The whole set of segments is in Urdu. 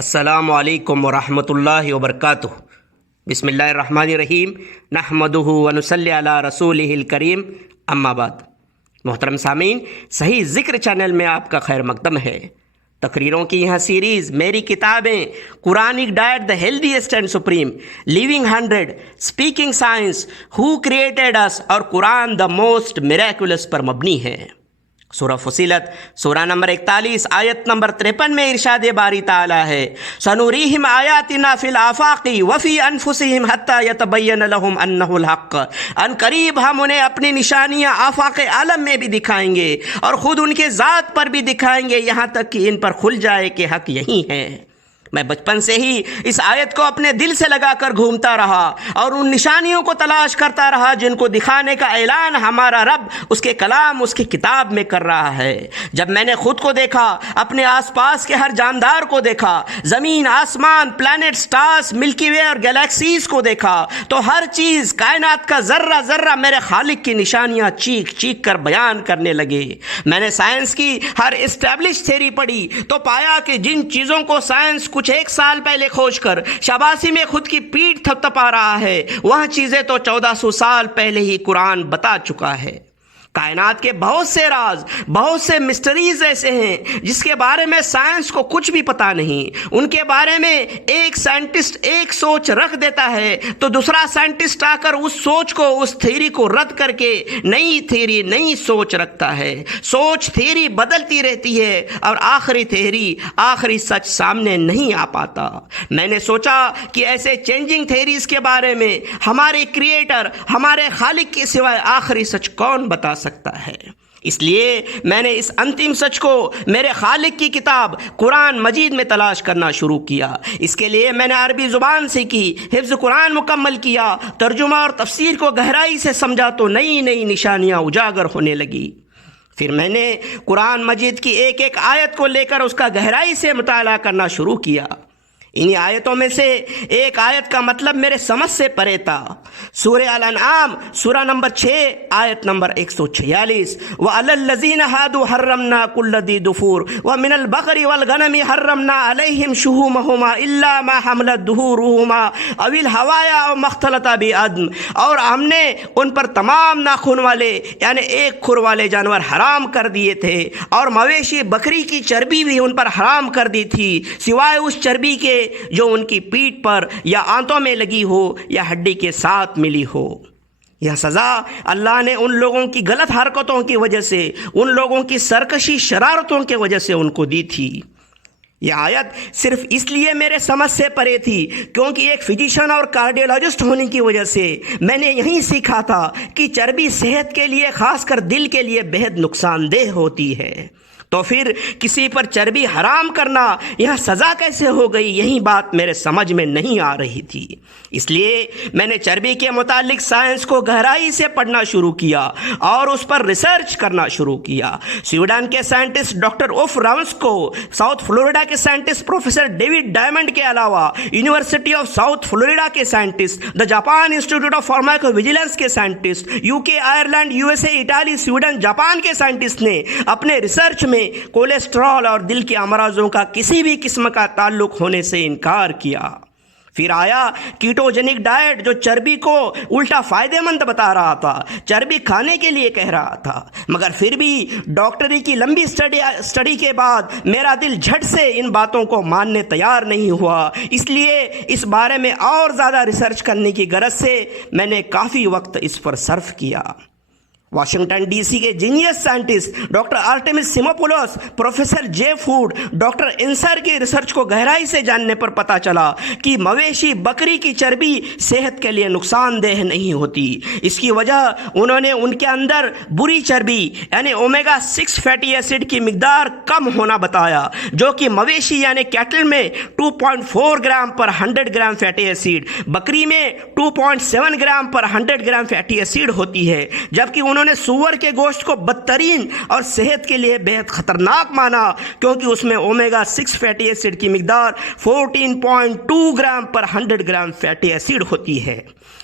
السلام علیکم ورحمۃ اللہ وبرکاتہ۔ بسم اللہ الرحمن الرحیم، نحمدہ ونصلی علی رسولہ الکریم، اما بعد۔ محترم سامعین، صحیح ذکر چینل میں آپ کا خیر مقدم ہے۔ تقریروں کی یہاں سیریز میری کتابیں Quranic diet the healthiest and supreme, living 100، speaking science, who created us اور قرآن دا موسٹ میریکولس پر مبنی ہے۔ سورہ فصیلت سورہ نمبر 41 آیت نمبر 53 میں ارشاد باری تعالیٰ ہے، سنوریہم آیاتنا فی الآفاق وفی انفسہم حتی یتبین لہم انہ الحق۔ ان قریب ہم انہیں اپنی نشانیاں آفاق عالم میں بھی دکھائیں گے اور خود ان کے ذات پر بھی دکھائیں گے، یہاں تک کہ ان پر کھل جائے کہ حق یہی ہے۔ میں بچپن سے ہی اس آیت کو اپنے دل سے لگا کر گھومتا رہا اور ان نشانیوں کو تلاش کرتا رہا جن کو دکھانے کا اعلان ہمارا رب اس کے کلام، اس کی کتاب میں کر رہا ہے۔ جب میں نے خود کو دیکھا، اپنے آس پاس کے ہر جاندار کو دیکھا، زمین، آسمان، پلانٹ، سٹارز، ملکی وے اور گیلیکسیز کو دیکھا، تو ہر چیز، کائنات کا ذرہ ذرہ میرے خالق کی نشانیاں چیخ چیخ کر بیان کرنے لگے۔ میں نے سائنس کی ہر اسٹیبلش تھیوری پڑھی تو پایا کہ جن چیزوں کو سائنس کچھ 1 سال پہلے کھوج کر شاباشی میں خود کی پیٹھ تھپتھپا رہا ہے، وہ چیزیں تو 1400 سال پہلے ہی قرآن بتا چکا ہے۔ کائنات کے بہت سے راز، بہت سے مسٹریز ایسے ہیں جس کے بارے میں سائنس کو کچھ بھی پتہ نہیں۔ ان کے بارے میں ایک سائنٹسٹ ایک سوچ رکھ دیتا ہے تو دوسرا سائنٹسٹ آ کر اس سوچ کو، اس تھیوری کو رد کر کے نئی تھیوری، نئی سوچ رکھتا ہے۔ سوچ، تھیوری بدلتی رہتی ہے اور آخری تھیوری، آخری سچ سامنے نہیں آ پاتا۔ میں نے سوچا کہ ایسے چینجنگ تھیوریز کے بارے میں ہمارے کریٹر، ہمارے خالق کے سوائے آخری سچ کون بتا سکتا ہے۔ اس لیے میں نے اس انتم سچ کو میرے خالق کی کتاب قرآن مجید میں تلاش کرنا شروع کیا۔ اس کے لیے میں نے عربی زبان سیکھی، حفظ قرآن مکمل کیا، ترجمہ اور تفسیر کو گہرائی سے سمجھا تو نئی نئی نشانیاں اجاگر ہونے لگی۔ پھر میں نے قرآن مجید کی ایک ایک آیت کو لے کر اس کا گہرائی سے مطالعہ کرنا شروع کیا۔ انہی آیتوں میں سے ایک آیت کا مطلب میرے سمجھ سے پرے تھا۔ سورہ الانعام سورہ نمبر 6 آیت نمبر 146، وَعَلَى الَّذِينَ هَادُوا حَرَّمْنَا كُلَّ ذِي ظُفُورٍ وَمِنَ الْبَقَرِ وَالْغَنَمِ حَرَّمْنَا عَلَيْهِمْ شُحُومَهُمَا إِلَّا مَا حَمَلَتْ ظُهُورُهُمَا أَوِ الْحَوَايَا أَوْ مَا اخْتَلَطَ بِعَظْمٍ، اور ہم نے ان پر تمام ناخن والے یعنی ایک کھر والے جانور حرام کر دیے تھے، اور مویشی بکری کی چربی بھی ان پر حرام کر دی تھی، سوائے اس چربی کے جو ان کی پیٹھ پر یا آنتوں میں لگی ہو یا ہڈی کے ساتھ ملی ہو۔ یہ سزا اللہ نے ان لوگوں کی غلط حرکتوں کی وجہ سے، ان لوگوں کی سرکشی شرارتوں کی وجہ سے ان کو دی تھی۔ یہ آیت صرف اس لیے میرے سمجھ سے پرے تھی کیونکہ ایک فزیشین اور کارڈیولوجسٹ ہونے کی وجہ سے میں نے یہی سیکھا تھا کہ چربی صحت کے لیے، خاص کر دل کے لیے بہت نقصان دہ ہوتی ہے۔ تو پھر کسی پر چربی حرام کرنا یہ سزا کیسے ہو گئی؟ یہی بات میرے سمجھ میں نہیں آ رہی تھی۔ اس لیے میں نے چربی کے متعلق سائنس کو گہرائی سے پڑھنا شروع کیا اور اس پر ریسرچ کرنا شروع کیا۔ سویڈن کے سائنٹسٹ ڈاکٹر اوف رامسکو، ساؤتھ فلوریڈا کے سائنٹسٹ پروفیسر ڈیوڈ ڈائمنڈ کے علاوہ یونیورسٹی آف ساؤتھ فلوریڈا کے scientist, the Japan institute of pharmacovigilance کے scientist, UK، Ireland, USA، Italy, Sweden, Japan کے سائنٹسٹ نے اپنے ریسرچ میں کولیسٹرول اور دل کے امراضوں کا کسی بھی قسم کا تعلق ہونے سے انکار کیا۔ پھر آیا کیٹوجینک ڈائٹ جو چربی کو الٹا فائدہ مند بتا رہا تھا، چربی کھانے کے لیے کہہ رہا تھا، مگر پھر بھی ڈاکٹری کی لمبی اسٹڈی کے بعد میرا دل جھٹ سے ان باتوں کو ماننے تیار نہیں ہوا۔ اس لیے اس بارے میں اور زیادہ ریسرچ کرنے کی غرض سے میں نے کافی وقت اس پر صرف کیا۔ واشنگٹن DC کے genius scientist doctor Artemis Simopoulos, professor جے فوڈ، ڈاکٹر انسر کی ریسرچ کو گہرائی سے جاننے پر پتہ چلا کہ مویشی بکری کی چربی صحت کے لیے نقصان دہ نہیں ہوتی۔ اس کی وجہ انہوں نے ان کے اندر بری چربی یعنی اومیگا 6 فیٹی ایسڈ کی مقدار کم ہونا بتایا، جو کہ مویشی یعنی کیٹل میں 2.4 گرام پر 100 گرام فیٹی ایسڈ، بکری میں 2.7 گرام پر 100 گرام فیٹی ایسڈ ہوتی ہے، جبکہ انہوں نے سور کے گوشت کو بدترین اور صحت کے لیے بہت خطرناک مانا کیونکہ اس میں اومیگا 6 فیٹی ایسڈ کی مقدار 14.2 گرام پر 100 گرام فیٹی ایسڈ ہوتی ہے۔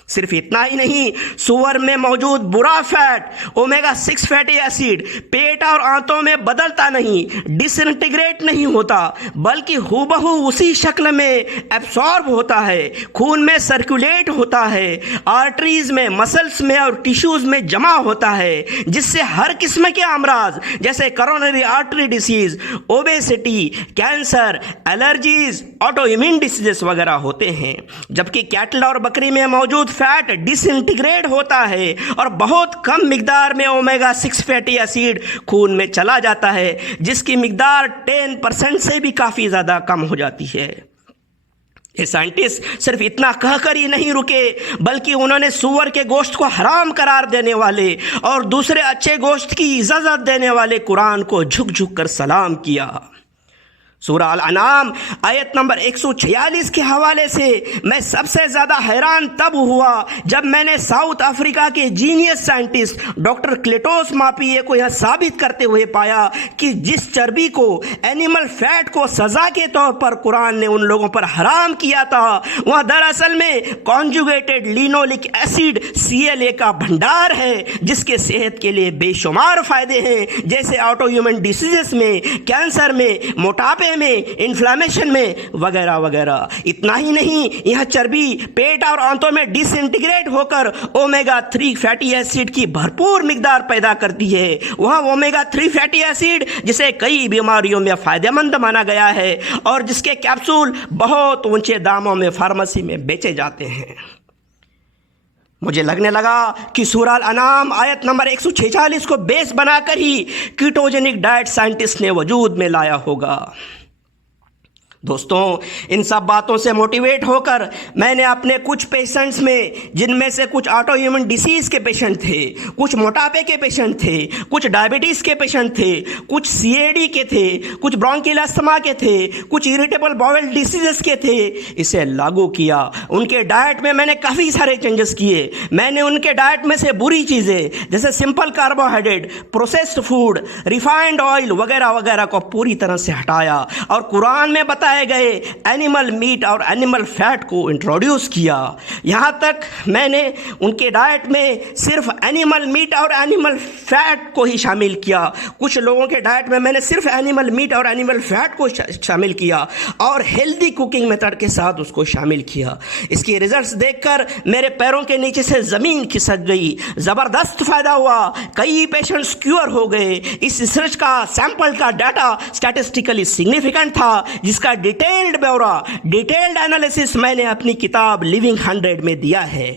صرف اتنا ہی نہیں، سور میں موجود برا فیٹ اومیگا 6 فیٹی ایسیڈ پیٹ اور آنتوں میں بدلتا نہیں، ڈس انٹیگریٹ نہیں ہوتا، بلکہ ہو اسی شکل میں ایبسارب ہوتا ہے، خون میں سرکولیٹ ہوتا ہے، آرٹریز میں، مسلس میں اور ٹیشوز میں جمع ہوتا ہے، جس سے ہر قسم کے امراض جیسے coronary artery disease, obesity, cancer, allergies, auto immune disease وغیرہ ہوتے ہیں۔ جبکہ کیٹل اور بکری میں موجود فیٹ ڈس انٹیگریٹ ہوتا ہے اور بہت کم مقدار میں اومیگا 6 فیٹی ایسیڈ خون میں چلا جاتا ہے، جس کی مقدار 10% سے بھی کافی زیادہ کم ہو جاتی ہے۔ یہ سائنٹسٹ صرف اتنا کہہ کر ہی نہیں رکے، بلکہ انہوں نے سور کے گوشت کو حرام قرار دینے والے اور دوسرے اچھے گوشت کی اجازت دینے والے قرآن کو جھک جھک کر سلام کیا۔ سورہ الانعام آیت نمبر 146 کے حوالے سے میں سب سے زیادہ حیران تب ہوا جب میں نے ساؤتھ افریقہ کے جینیس سائنٹسٹ ڈاکٹر کلیٹوس ماپیے کو یہ ثابت کرتے ہوئے پایا کہ جس چربی کو، اینیمل فیٹ کو سزا کے طور پر قرآن نے ان لوگوں پر حرام کیا تھا، وہ دراصل میں کانجوگیٹڈ لینولک ایسڈ CLA کا بھنڈار ہے، جس کے صحت کے لیے بے شمار فائدے ہیں، جیسے آٹو ایمیون ڈیزیز میں، کینسر میں، موٹاپے میں، انفلامیشن میں وغیرہ وغیرہ۔ اتنا ہی نہیں، یہ چربی پیٹ اور آنتوں میں ڈس انٹیگریٹ ہو کر اومیگا 3 فیٹی ایسیڈ کی بھرپور مقدار پیدا کرتی ہے۔ وہاں اومیگا 3 فیٹی ایسیڈ جسے کئی بیماریوں میں فائدہ مند مانا گیا ہے اور جس کے کیپسول بہت اونچے داموں میں فارمیسی میں بیچے جاتے ہیں۔ مجھے لگنے لگا کہ سورہ الانعام آیت نمبر 146 کو بیس بنا کر ہی کیٹوجینک ڈائٹ سائنٹسٹ نے وجود میں لایا ہوگا۔ دوستوں، ان سب باتوں سے موٹیویٹ ہو کر میں نے اپنے کچھ پیشنٹس میں، جن میں سے کچھ آٹو ایمیون ڈیزیز کے پیشنٹ تھے، کچھ موٹاپے کے پیشنٹ تھے، کچھ ڈائبٹیز کے پیشنٹ تھے، کچھ CAD کے تھے، کچھ برونکیل استھما کے تھے، کچھ اریٹیبل باؤل ڈیزیز کے تھے، اسے لاگو کیا۔ ان کے ڈائٹ میں نے کافی سارے چینجز کیے۔ میں نے ان کے ڈائٹ میں سے بری چیزیں جیسے simple carbohydrate, processed food, refined oil وغیرہ وغیرہ کو پوری طرح سے ہٹایا اور قرآن میں بتائے گئے اینیمل میٹ اور اینیمل فیٹ کو انٹروڈیوس کیا۔ یہاں تک میں نے ان کے ڈائٹ میں صرف اینیمل میٹ اور اینیمل فیٹ کو ہی شامل کیا۔ کچھ لوگوں کے ڈائٹ میں نے صرف اینیمل میٹ اور اینیمل فیٹ کو شامل کیا اور ہیلدی کوکنگ میتھڈ کے ساتھ اس کو شامل کیا۔ اس کی ریزلٹس دیکھ کر میرے پیروں کے نیچے سے زمین کھسک گئی۔ زبردست فائدہ ہوا، کئی پیشنٹس کیور ہو گئے۔ اس ریسرچ کا سیمپل کا ڈاٹا اسٹیٹسٹیکلی سگنیفیکنٹ تھا، جس کا ڈیٹیلڈ بیورا، ڈیٹیلڈ انالیسس میں نے اپنی کتاب لیونگ 100 میں دیا ہے۔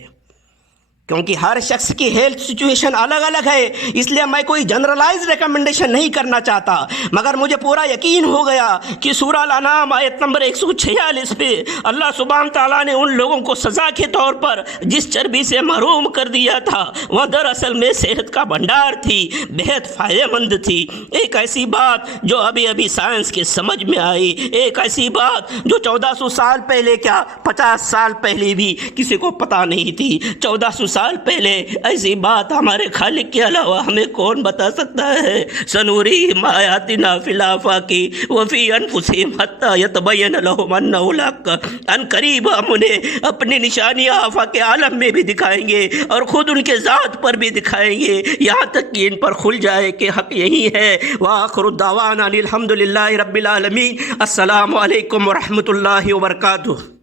کیونکہ ہر شخص کی ہیلتھ سچویشن الگ الگ ہے، اس لیے میں کوئی جنرلائز ریکمنڈیشن نہیں کرنا چاہتا، مگر مجھے پورا یقین ہو گیا کہ سورہ الانعام آیت نمبر 146 پہ اللہ سبحانہ تعالیٰ نے ان لوگوں کو سزا کے طور پر جس چربی سے محروم کر دیا تھا، وہ دراصل میں صحت کا بھنڈار تھی، بہت فائدہ مند تھی۔ ایک ایسی بات جو ابھی ابھی سائنس کے سمجھ میں آئی، ایک ایسی بات جو 1400 سال پہلے کیا 50 سال پہلے بھی کسی کو پتہ نہیں تھی۔ 1400 سال پہلے ایسی بات ہمارے خالق کے علاوہ ہمیں کون بتا سکتا ہے؟ سنورihim آیاتنا فی الآفاق وفی انفسہم حتی یتبین لہم انہ الحق۔ ان قریب ہم انہیں اپنی نشانیاں آفاق عالم میں بھی دکھائیں گے اور خود ان کے ذات پر بھی دکھائیں گے، یہاں تک کہ ان پر کھل جائے کہ حق یہی ہے۔ وآخر الدعوانا الحمد للہ رب العالمین۔ السلام علیکم ورحمۃ اللہ وبرکاتہ۔